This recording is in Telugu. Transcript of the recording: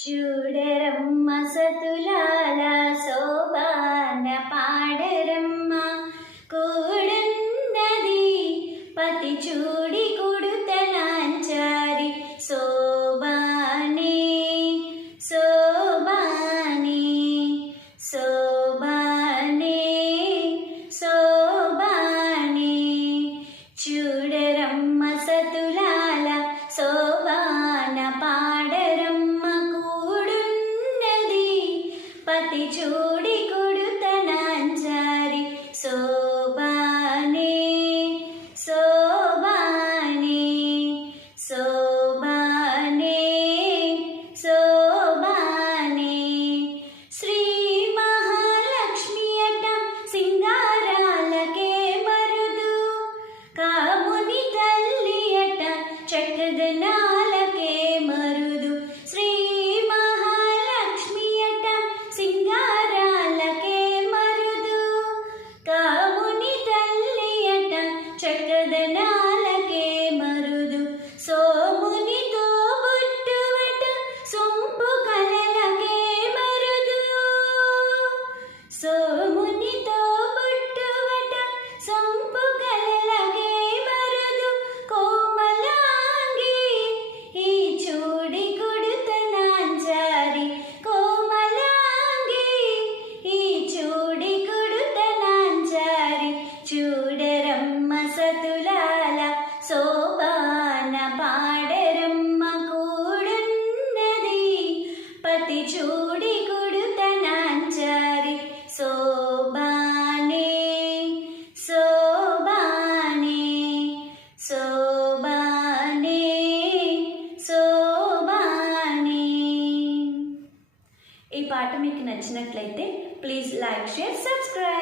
చూడరమ్మ సతులాల శోభాన పాడరమ్మ కూడున్నది పతి చూడి కుడుతనాంచారి శోభాని శోభాని శోభాని శోభాని చూడరమ్మ సతులాల శోభాన పాడరమ్మ కూడున్నది పతి చూడి కుడుతనాంచారి శోభాని శోభాని శోభాని శోభాని శ్రీ మహాలక్ష్మి అట సింగారాలకే మరుదు కాముని తల్లి అట చక్కదనాలకే మరుదు శ్రీ మహాలక్ష్మి అట సింగారాలకే మరుదు కాముని తల్లి అట చక్కదనాలకే మరుదు సోమునితో బొట్టువట సొంపు కలలకే మరుదు సోమునితో బొట్టువట సొంపు కలలకే మరుదు కోమలాంగి ఈ చూడి కుడుతనాంచారి కోమలాంగి ఈ చూడి కుడుతనాంచారి చూడరమ్మ సతులాల శోభాన పాడరమ్మ కూడున్నది పతి చూడి కుడుతనాంచారి శోభాని శోభాని శోభాని శోభాని. ఈ పాట మీకు నచ్చినట్లయితే ప్లీజ్ లైక్, షేర్, సబ్స్క్రైబ్.